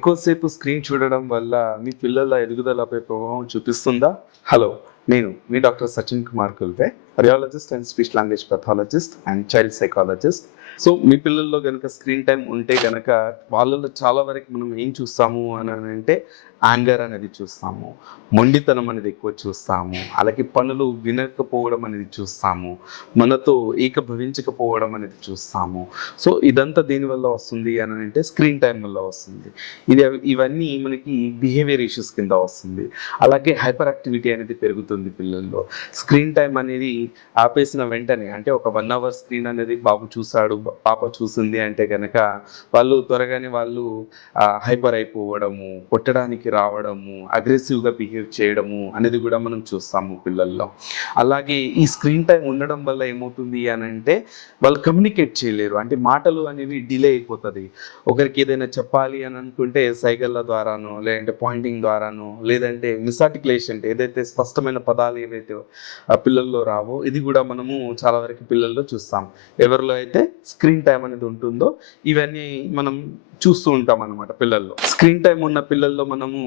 ఎక్కువసేపు స్క్రీన్ చూడడం వల్ల మీ పిల్లల ఎదుగుదలపై ప్రభావం చూపిస్తుందా? హలో, నేను మీ doctor Sachin Kumar Kulve, radiologist and speech language pathologist and child psychologist. So మీ పిల్లల్లో కనుక స్క్రీన్ టైం ఉంటే కనుక వాళ్ళలో చాలా వరకు మనం ఏం చూస్తాము అని అంటే యాంగర్ అనేది చూస్తాము, మొండితనం అనేది ఎక్కువ చూస్తాము, అలాగే పనులు వినకపోవడం అనేది చూస్తాము, మనతో ఏకభవించకపోవడం అనేది చూస్తాము. సో ఇదంతా దేనివల్ల వస్తుంది అని అంటే స్క్రీన్ టైం వల్ల వస్తుంది. ఇవన్నీ మనకి బిహేవియర్ ఇష్యూస్ కింద వస్తుంది. అలాగే హైపర్ యాక్టివిటీ అనేది పెరుగుతుంది పిల్లల్లో. స్క్రీన్ టైం అనేది ఆపేసిన వెంటనే, అంటే ఒక 1 అవర్ స్క్రీన్ అనేది బాబు చూసాడు, పాప చూసింది అంటే కనుక వాళ్ళు త్వరగానే హైపర్ అయిపోవడము, కొట్టడానికి రావడము, అగ్రెసివ్గా బిహేవ్ చేయడము అనేది కూడా మనం చూస్తాము పిల్లల్లో. అలాగే ఈ స్క్రీన్ టైం ఉండడం వల్ల ఏమవుతుంది అని అంటే వాళ్ళు కమ్యూనికేట్ చేయలేరు, అంటే మాటలు అనేవి డిలే అయిపోతుంది. ఒకరికి ఏదైనా చెప్పాలి అని అనుకుంటే సైగళ్ళ ద్వారానో, లేదంటే పాయింటింగ్ ద్వారానో, లేదంటే మిస్ఆర్టికులేషన్, ఏదైతే స్పష్టమైన పదాలు ఏవైతే పిల్లల్లో రావో ఇది కూడా మనము చాలా వరకు పిల్లల్లో చూస్తాం. ఎవరిలో అయితే స్క్రీన్ టైం అనేది ఉంటుందో ఇవన్నీ మనం చూస్తూ ఉంటాం అన్నమాట పిల్లల్లో. స్క్రీన్ టైం ఉన్న పిల్లల్లో మనము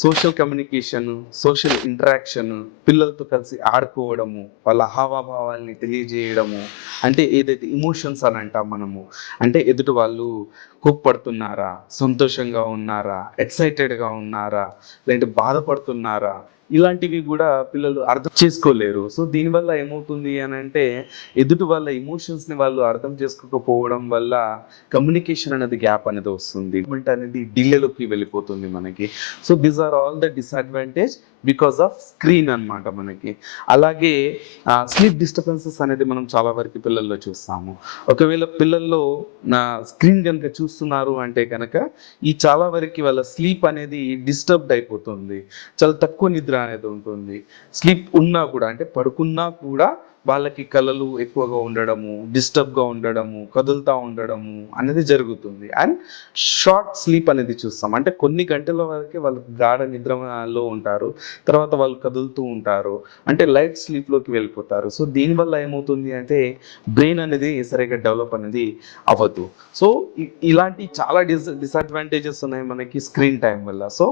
సోషల్ కమ్యూనికేషన్, సోషల్ ఇంటరాక్షన్, పిల్లలతో కలిసి ఆడుకోవడము, వాళ్ళ హావభావాల్ని తెలియజేయడము, అంటే ఏదైతే ఇమోషన్స్ అని అంటాం మనము, అంటే ఎదుటి వాళ్ళు కోప్పడుతున్నారా, సంతోషంగా ఉన్నారా, ఎక్సైటెడ్గా ఉన్నారా, లేదంటే బాధపడుతున్నారా, ఇలాంటివి కూడా పిల్లలు అర్థం చేసుకోలేరు. సో దీనివల్ల ఏమవుతుంది అని అంటే ఎదుటి వాళ్ళ ఎమోషన్స్ని వాళ్ళు అర్థం చేసుకోకపోవడం వల్ల కమ్యూనికేషన్ అనేది గ్యాప్ అనేది వస్తుంది, అనేది డిలేలోకి వెళ్ళిపోతుంది మనకి. So these are all the disadvantage because of screen అన్నమాట మనకి. అలాగే స్లీప్ డిస్టర్బెన్సెస్ అనేది మనం చాలా వరకు పిల్లల్లో చూస్తాము. ఒకవేళ పిల్లల్లో స్క్రీన్ కనుక చూస్తున్నారు అంటే కనుక ఈ చాలా వరకు వాళ్ళ స్లీప్ అనేది డిస్టర్బ్డ్ అయిపోతుంది, చాలా తక్కువ నిద్ర అనేది ఉంటుంది. స్లీప్ ఉన్నా కూడా, అంటే పడుకున్నా కూడా వాళ్ళకి కళలు ఎక్కువగా ఉండడము, డిస్టర్బ్గా ఉండడము, కదులుతూ ఉండడము అనేది జరుగుతుంది. అండ్ షార్ట్ స్లీప్ అనేది చూస్తాం, అంటే కొన్ని గంటల వరకే వాళ్ళు గాఢ నిద్రలో ఉంటారు, తర్వాత వాళ్ళు కదులుతూ ఉంటారు, అంటే లైట్ స్లీప్లోకి వెళ్ళిపోతారు. సో దీనివల్ల ఏమవుతుంది అంటే బ్రెయిన్ అనేది సరిగ్గా డెవలప్ అనేది అవ్వదు. సో ఇలాంటి చాలా డిసడ్వాంటేజెస్ ఉన్నాయి మనకి స్క్రీన్ టైం వల్ల. సో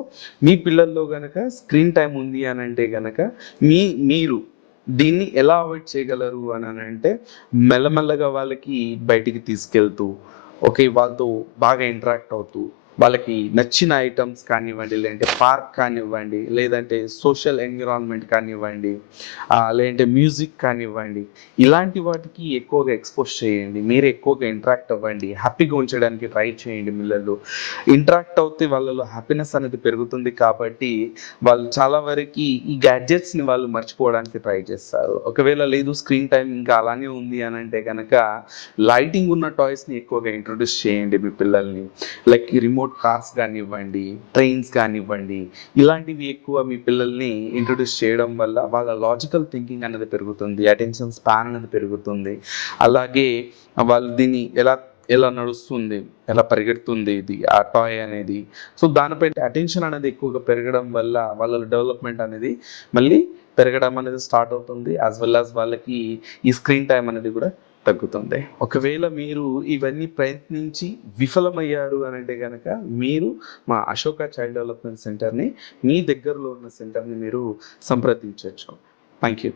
మీ పిల్లల్లో కనుక స్క్రీన్ టైం ఉంది అని అంటే కనుక మీరు దీన్ని ఎలా అవాయిడ్ చేయగలరు అని అంటే మెల్లమెల్లగా వాళ్ళకి బయటికి తీసుకెళ్తూ, ఓకే, వాళ్ళతో బాగా ఇంటరాక్ట్ అవుతూ, వాళ్ళకి నచ్చిన ఐటమ్స్ కానివ్వండి, లేదంటే పార్క్ కానివ్వండి, లేదంటే సోషల్ ఎన్విరాన్మెంట్ కానివ్వండి, లేదంటే మ్యూజిక్ కానివ్వండి, ఇలాంటి వాటికి ఎక్కువగా ఎక్స్పోజ్ చేయండి. మీరు ఎక్కువగా ఇంటరాక్ట్ అవ్వండి, హ్యాపీగా ఉంచడానికి ట్రై చేయండి. పిల్లలు ఇంటరాక్ట్ అవుతే వాళ్ళలో హ్యాపీనెస్ అనేది పెరుగుతుంది కాబట్టి వాళ్ళు చాలా వరకు ఈ గ్యాడ్జెట్స్ని వాళ్ళు మర్చిపోవడానికి ట్రై చేస్తారు. ఒకవేళ లేదు స్క్రీన్ టైం ఇంకా అలానే ఉంది అని అంటే కనుక లైటింగ్ ఉన్న టాయ్స్ని ఎక్కువగా ఇంట్రొడ్యూస్ చేయండి మీ పిల్లల్ని. లైక్ రిమోట్ కార్స్ కానివ్వండి, ట్రైన్స్ కానివ్వండి, ఇలాంటివి ఎక్కువ మీ పిల్లల్ని ఇంట్రొడ్యూస్ చేయడం వల్ల వాళ్ళ లాజికల్ థింకింగ్ అనేది పెరుగుతుంది, అటెన్షన్ స్పాన్ అనేది పెరుగుతుంది. అలాగే వాళ్ళు దీన్ని ఎలా నడుస్తుంది, ఎలా పరిగెడుతుంది ఇది ఆ టాయ్ అనేది, సో దానిపై అటెన్షన్ అనేది ఎక్కువగా పెరగడం వల్ల వాళ్ళ డెవలప్మెంట్ అనేది మళ్ళీ పెరగడం అనేది స్టార్ట్ అవుతుంది. యాజ్ వెల్ యాజ్ వాళ్ళకి ఈ స్క్రీన్ టైం అనేది కూడా తగ్గుతుంది. ఒకవేళ మీరు ఇవన్నీ ప్రయత్నించి విఫలమయ్యారు అని అంటే కనుక మీరు మా అశోక చైల్డ్ డెవలప్మెంట్ సెంటర్ని, మీ దగ్గరలో ఉన్న సెంటర్ని మీరు సంప్రదించవచ్చు. Thank you.